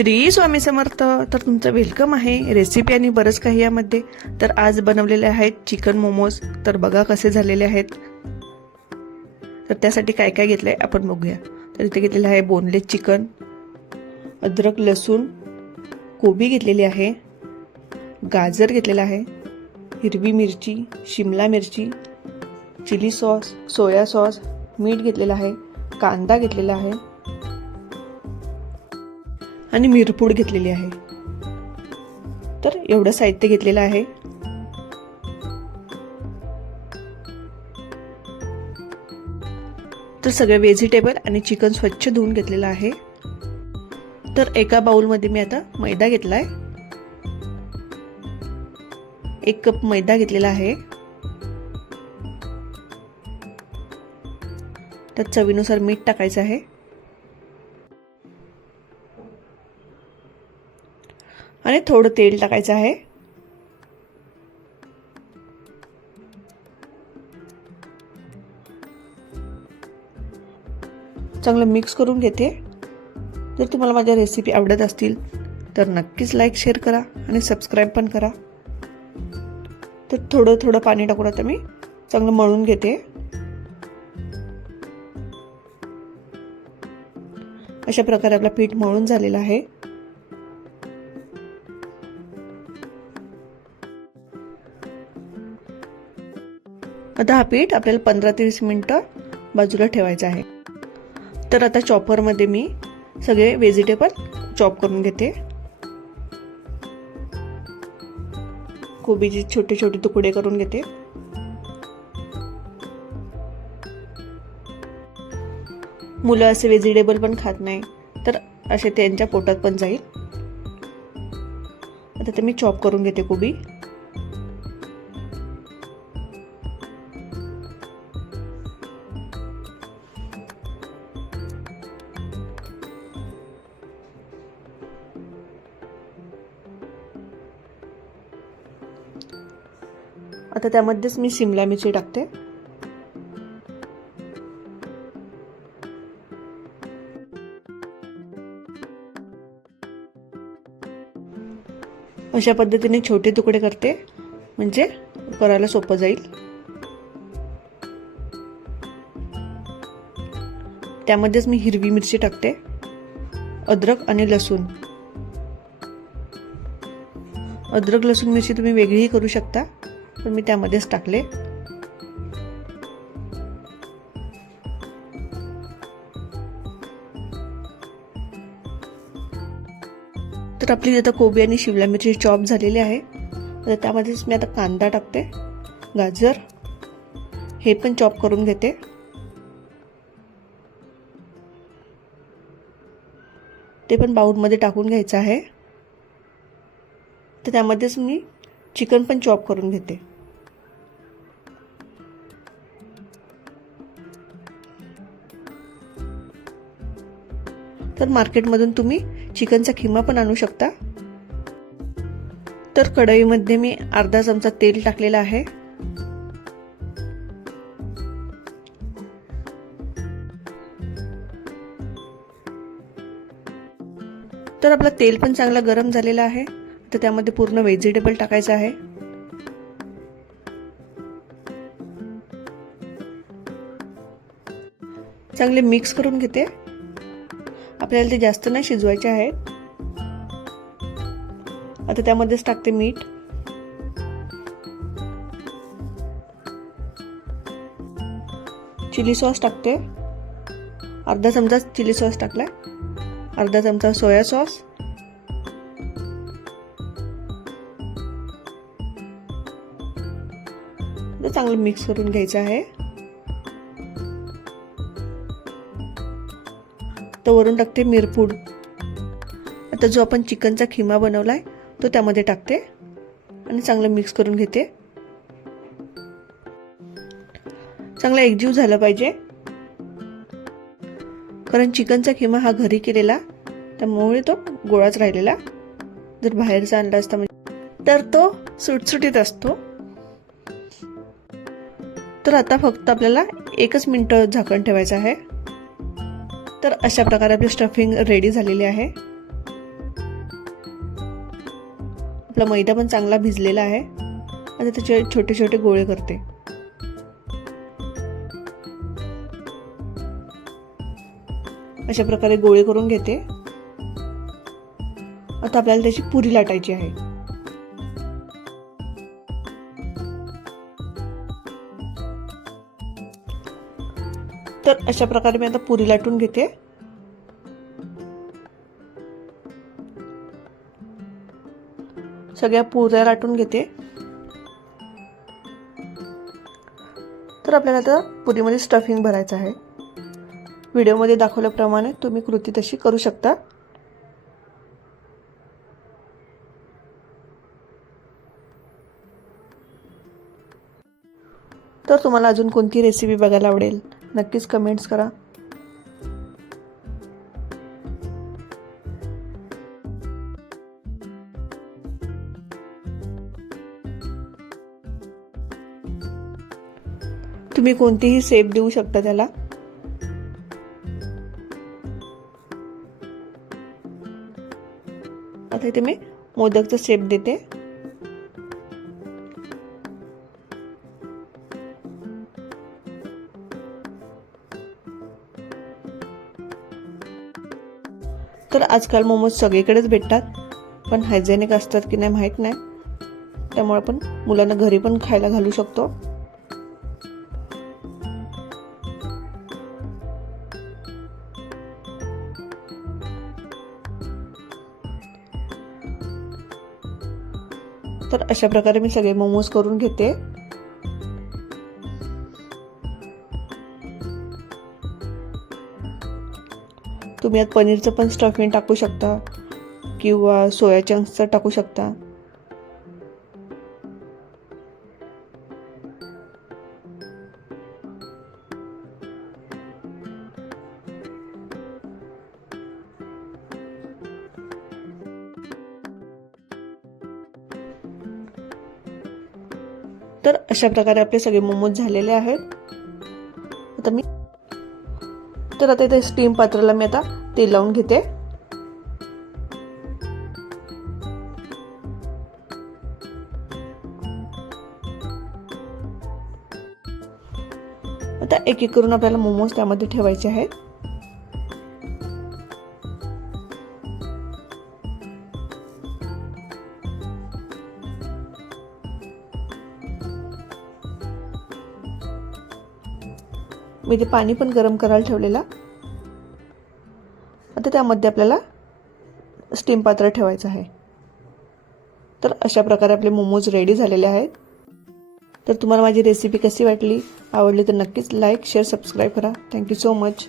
श्री स्वामी समर्थ. तर तुमचं वेलकम आहे रेसिपी आणि बरंच काही यामध्ये. तर आज बनवलेले आहेत चिकन मोमोज. तर बघा कसे झालेले आहेत. तर त्यासाठी काय काय घेतलंय आपण बघूया. तर इथे घेतलेलं आहे बोनलेस चिकन, अद्रक लसूण, कोबी घेतलेली आहे, गाजर घेतलेला आहे, हिरवी मिरची, शिमला मिरची, चिली सॉस, सोया सॉस, मीठ घेतलेलं आहे, कांदा घेतलेला आहे आणि मिरपूड घेतलेली आहे. तर एवढं साहित्य घेतलेलं आहे. तर सगळे व्हेजिटेबल आणि चिकन स्वच्छ धुवून घेतलेलं आहे. तर एका बाउलमध्ये मी आता मैदा घेतलाय. 1 कप मैदा घेतलेला आहे. तर चवीनुसार मीठ टाकायचं आहे आणि थोडं तेल टाकायचं आहे. चांगलं मिक्स करून घेते. जर तुम्हाला माझ्या रेसिपी आवडत असतील तर नक्कीच लाईक, शेअर करा आणि सबस्क्राईब पण करा. तर थोडं थोडं पाणी टाकून आता मी चांगलं मळून घेते. अशा प्रकारे आपलं पीठ मळून झालेलं आहे. आता हा पीठ आपल्याला 15 ते 20 मिनिटं बाजूला ठेवायचा आहे. तर आता चॉपरमध्ये मी सगळे व्हेजिटेबल चॉप करून घेते. कोबीचे छोटे छोटे तुकडे करून घेते. मुलं असे व्हेजिटेबल पण खात नाही, तर असे त्यांच्या पोटात पण जाईल. आता ते मी चॉप करून घेते कोबी. आता त्यामध्येच मी शिमला मिरची टाकते. अशा पद्धतीने छोटे तुकडे करते, म्हणजे करायला सोपं जाईल. त्यामध्येच मी हिरवी मिरची टाकते, अद्रक आणि लसूण. अद्रक लसूण मिरची तुम्ही वेगळीही करू शकता, पण मी त्यामध्येच टाकले. तर आपली आता कोबी आणि शिमला मिरची चॉप झालेली आहे. तर त्यामध्येच मी आता कांदा टाकते, गाजर हे पण चॉप करून घेते. ते पण बाउलमध्ये टाकून घ्यायचं आहे. तर त्यामध्येच मी चिकन पण चॉप करून घेते. तर मार्केटमधून तुम्ही चिकनचा खिमा पण आणू शकता. तर कढईमध्ये मी अर्धा चमचा तेल टाकलेला आहे. तर आपलं तेल पण चांगलं गरम झालेलं आहे. तर त्यामध्ये पूर्ण व्हेजिटेबल टाकायचं आहे. चांगले मिक्स करून घेते. आपल्याला ते जास्त नाही शिजवायचे आहेत. आता त्यामध्येच टाकते मीठ, चिली सॉस टाकते. अर्धा चमचा चिली सॉस टाकलाय, अर्धा चमचा सोया सॉस, चांगलं मिक्स करून घ्यायचं आहे. तर वरून टाकते मिरपूड. आता जो आपण चिकनचा खिमा बनवलाय तो त्यामध्ये टाकते आणि चांगलं मिक्स करून घेते. चांगला एकजीव झाला पाहिजे, कारण चिकनचा खिमा हा घरी केलेला, त्यामुळे तो गोळाच राहिलेला. जर बाहेरचा आणला असता तर तो सुटसुटीत असतो. तर आता फक्त आपल्याला 1 मिनिट झाकण ठेवायचं आहे. तर अशा प्रकारे आपली स्टफिंग रेडी झालेली आहे. आपला मैदा पण चांगला भिजलेला आहे. आता त्याचे छोटे छोटे गोळे करते. अशा प्रकारे गोळे करून घेते. आता आपल्याला त्याची पुरी लाटायची आहे. तर अशा प्रकारे मी आता पुरी लाटून घेते. सगळ्या पुऱ्या लाटून घेते. तर आपल्याला आता पुरीमध्ये स्टफिंग भरायचं आहे. व्हिडिओमध्ये दाखवल्याप्रमाणे तुम्ही कृती तशी करू शकता. तर तुम्हाला अजून कोणती रेसिपी बघायला आवडेल नक्कीच कमेंट्स करा. तुम्ही कोणतीही शेप देऊ शकता त्याला. आता इथे मी मोदकचा शेप देते. तर आजकाल मोमोज सगळीकडेच भेटतात, पण हायजेनिक असतात की नाही माहीत नाही. त्यामुळे आपण मुलांना घरी पण खायला घालू शकतो. तर अशा प्रकारे मी सगळे मोमोज करून घेते. तुम्ही यात पनीरचं पण स्टफिंग टाकू शकता किंवा सोया चंक्सचं टाकू शकता. तर अशा प्रकारे आपले सगळे मोमोज झालेले आहेत. आता इथे स्टीम पात्राला मी आता तेल लावून घेते. आता एक एक करून आपल्याला मोमोज त्यामध्ये ठेवायचे आहेत. मी ते पाणी पण गरम करायला ठेवलेला. आता त्यामध्ये आपल्याला स्टीम पात्र ठेवायचं आहे. तर अशा प्रकारे आपले मोमोज रेडी झालेले आहेत. तर तुम्हाला माझी रेसिपी कशी वाटली, आवडली तर नक्कीच लाईक शेअर सबस्क्राईब करा. Thank you so much.